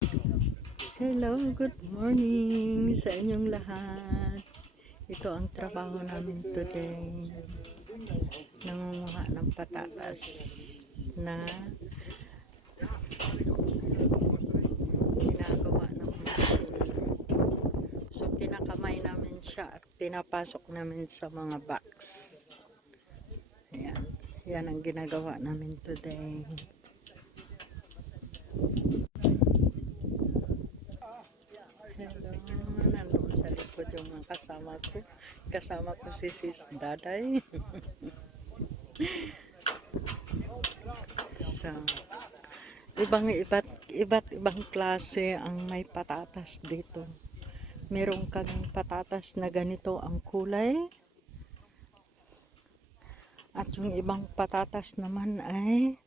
Hello, good morning sa inyong lahat. Ito ang trabaho namin today. Nangunguha ng patatas na ginagawa ng machine. So, kinakamay namin siya at pinapasok namin sa mga box. Ayan. Yan ang ginagawa namin today. Hello, nandun sa likod yung mga kasama ko. Kasama ko si Sis Daday. So, iba't ibang klase ang may patatas dito. Meron kaming patatas na ganito ang kulay. At yung ibang patatas naman ay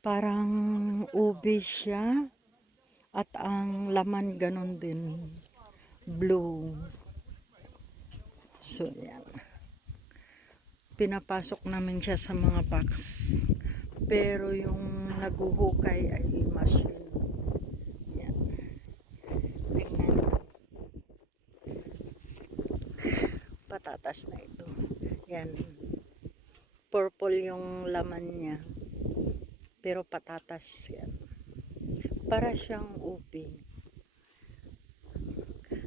parang ube siya. At ang laman ganon din. Blue. So, yan. Pinapasok namin siya sa mga box. Pero yung naguhukay ay machine. Yan. Tingnan. Patatas na ito. Yan. Purple yung laman niya. Pero patatas yan. Para siyang ubi.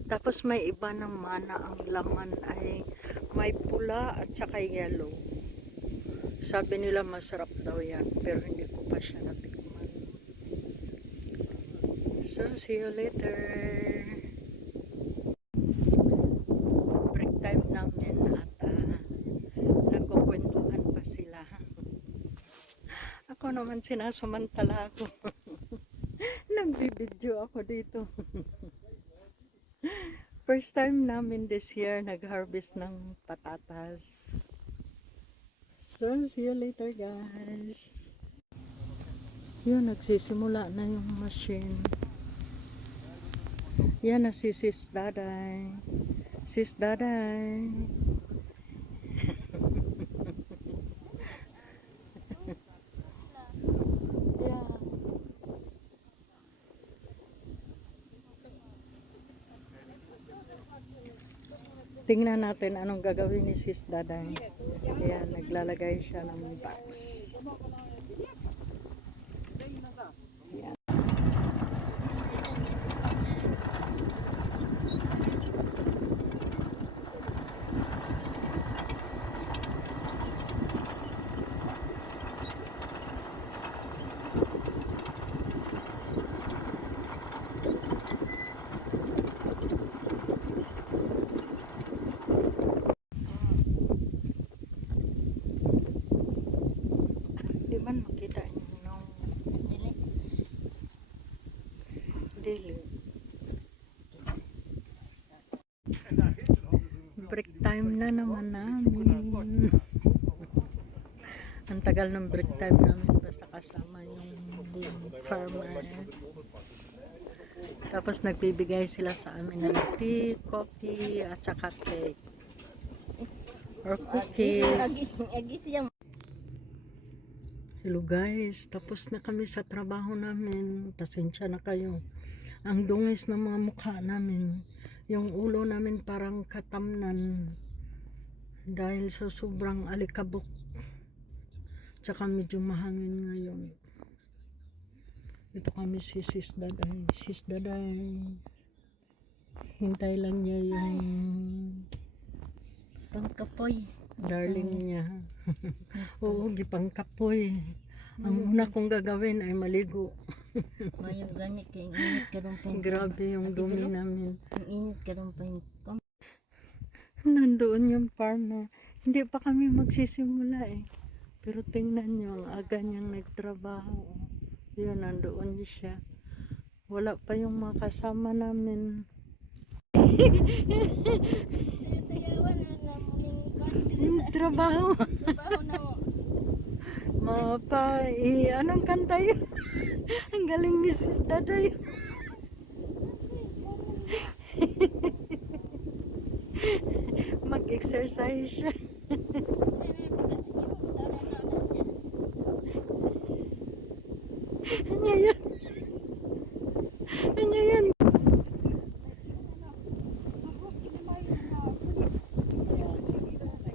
Tapos may iba naman na ang laman ay may pula at saka yellow. Sabi nila masarap daw yan, pero hindi ko pa siya natikman. So, see you later. Break time namin at nagkukwentuhan pa sila. Ako naman sinasamantala ako. Nagbibideo ako dito. First time namin this year nag-harvest ng patatas. So, see you later guys. Yun, nagsisimula na yung machine. Yan na si Sis Daday. Sis Daday. Tingnan natin anong gagawin ni Sis Daday. Ayan, naglalagay siya ng box. Ayan. Di man makita nung dili. Break time na naman namin. Ang tagal ng break time namin basta kasama yung farmer. Tapos nagbibigay sila sa amin ng tea, coffee, at saka cake. Or cookies. Hello guys, tapos na kami sa trabaho namin. Pasensya na kayo. Ang dungis ng mga mukha namin. Yung ulo namin parang katamnan. Dahil sa sobrang alikabok. Tsaka medyo mahangin ngayon. Ito kami si Sis Daday. Sis Daday. Hintay lang niya yung pangkapoy. Darling niya. Oo, gipangkapoy. Ang una kong gagawin ay maligo. Mayo gani kay init karon pa. Grabe yung dumi namin. Init karon pa. Nandoon yung farmer. Hindi pa kami magsisimula eh. Pero tingnan nyo, ang aga niyang nagtrabaho. Yun, nandoon siya. Wala pa yung mga kasama namin. Yung trabaho. Anong kanta yun? Ang galing ni Sis Daday. Mag-exercise siya. Ngayon. Ano yan?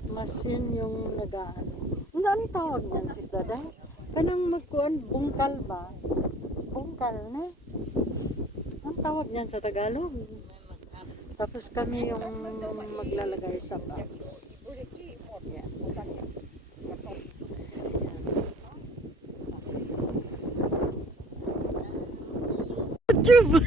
Masin yung nagaan. Ano tawag niyan, sis Daday? Kanang magkuan, bungkal ba? Bungkal na? Ang tawag niyan sa Tagalog. Tapos kami yung maglalagay sa box. Yan. YouTube!